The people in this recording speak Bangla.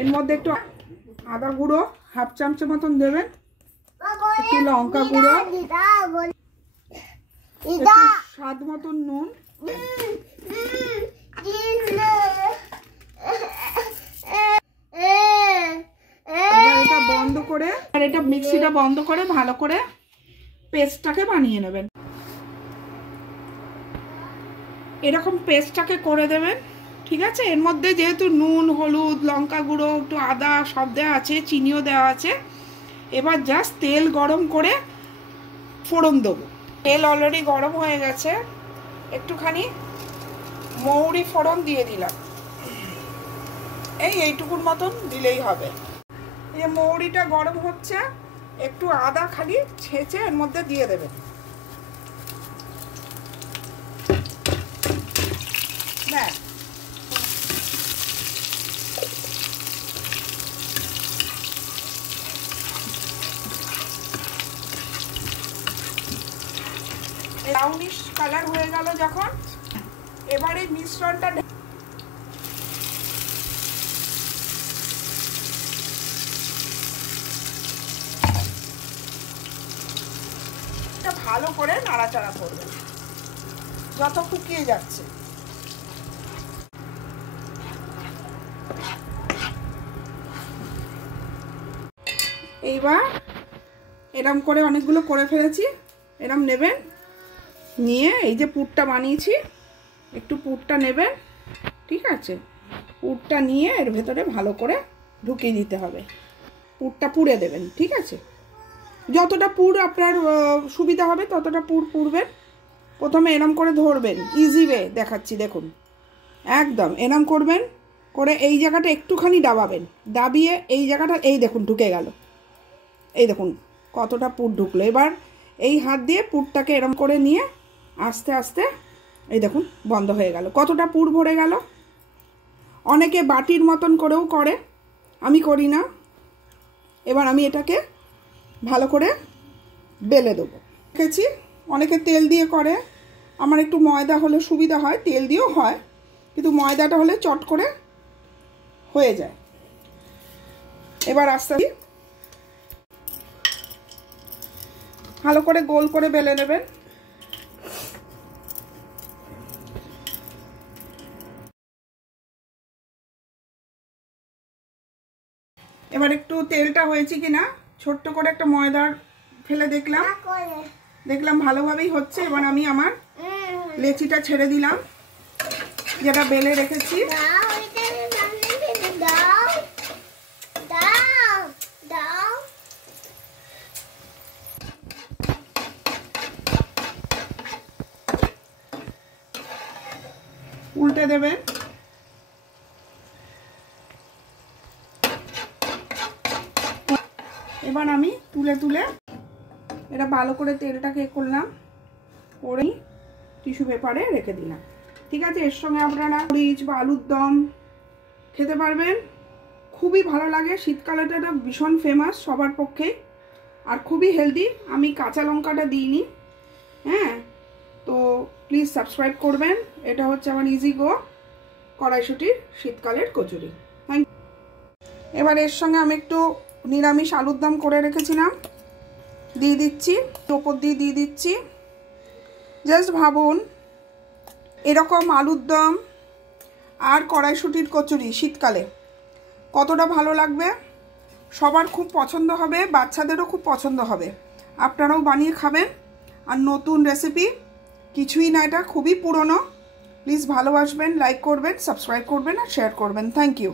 এর মধ্যে একটু আদা গুঁড়ো হাফ চামচ মতন দেবেন, একটু লঙ্কা গুঁড়ো, স্বাদ মতন নুন, এটা বন্ধ করে আর এটা মিক্সিটা বন্ধ করে ভালো করে পেস্টটাকে বানিয়ে নেবেন। এরকম পেস্টটাকে করে দেবেন, ঠিক আছে। এর মধ্যে যেহেতু নুন, হলুদ, লঙ্কা গুঁড়ো, একটু আদা সব দেওয়া আছে, চিনিও দেওয়া আছে। এবার জাস্ট তেল গরম করে ফোড়ন দেবো। তেল অলরেডি গরম হয়ে গেছে, একটুখানি মৌরি ফোড়ন দিয়ে দিলাম, এইটুকুর মতন দিলেই হবে। এই মৌরিটা গরম হচ্ছে, একটু আদা খালি ছেঁচে এর মধ্যে দিয়ে দেবেন। ব্যাস, ব্রাউনিশ কালার হয়ে গেল যখন, এবারে মিশ্রণটা ভালো করে নাড়াচাড়া করবেন যত শুকিয়ে যাচ্ছে। এইবার এরম করে অনেকগুলো করে ফেলেছি, এরম নেবেন, নিয়ে এই যে পুরটা বানিয়েছি একটু পুরটা নেবেন, ঠিক আছে। পুরটা নিয়ে এর ভেতরে ভালো করে ঢুকিয়ে দিতে হবে, পুরটা পুড়ে দেবেন, ঠিক আছে। যতটা পুর আপনার সুবিধা হবে ততটা পুর পুরবেন। প্রথমে এরম করে ধরবেন, ইজি ওয়ে দেখাচ্ছি, দেখুন একদম এরম করবেন, করে এই জায়গাটা একটুখানি দাবাবেন, দাবিয়ে এই জায়গাটা এই দেখুন ঢুকে গেল, এই দেখুন কতটা পুর ঢুকলো। এবার এই হাত দিয়ে পুরটাকে এরম করে নিয়ে আস্তে আস্তে এই দেখুন বন্ধ হয়ে গেল, কতটা পুর ভরে গেল। অনেকে বাটির মতন করেও করে, আমি করি না। এবার আমি এটাকে ভালো করে বেলে দেবো। দেখেছি অনেকে তেল দিয়ে করে, আমার একটু ময়দা হলে সুবিধা হয়, তেল দিয়েও হয়, কিন্তু ময়দাটা হলে চট করে হয়ে যায়। এবার আস্তে আস্তে ভালো করে গোল করে বেলে নেবেন। এবার একটু তেলটা হয়েছে কিনা ছোট্ট করে একটা ময়দার ফেলে দেখলাম ভালোভাবেই হচ্ছে। এবার আমি আমার লেচিটা ছেড়ে দিলাম যেটা বেলে রেখেছি। উল্টে দেবেন। এবার আমি তুলে তুলে এটা ভালো করে তেলটাকে করলাম, করে টিস্যু পেপারে রেখে দিলাম, ঠিক আছে। এর সঙ্গে আপনারা মরিচ বা আলুর দম খেতে পারবেন, খুবই ভালো লাগে। শীতকালেটা এটা ভীষণ ফেমাস সবার পক্ষেই, আর খুবই হেলদি। আমি কাঁচা লঙ্কাটা দিইনি, হ্যাঁ। তো প্লিজ সাবস্ক্রাইব করবেন। এটা হচ্ছে আমার ইজি গো কড়াইশুঁটির শীতকালের কচুরি। Thank you. এবার এর সঙ্গে আমি একটু নিরামিষ আলুর দম করে রেখেছিলাম, দিয়ে দিচ্ছি, ওপর দিয়ে দিচ্ছি। জাস্ট ভাবুন এরকম আলুর দম আর কড়াইশুঁটির কচুরি শীতকালে কতটা ভালো লাগবে। সবার খুব পছন্দ হবে, বাচ্চাদেরও খুব পছন্দ হবে। আপনারাও বানিয়ে খাবেন। আর নতুন রেসিপি কিছুই না, এটা খুবই পুরনো। প্লিজ ভালোবাসবেন, লাইক করবেন, সাবস্ক্রাইব করবেন আর শেয়ার করবেন। Thank you.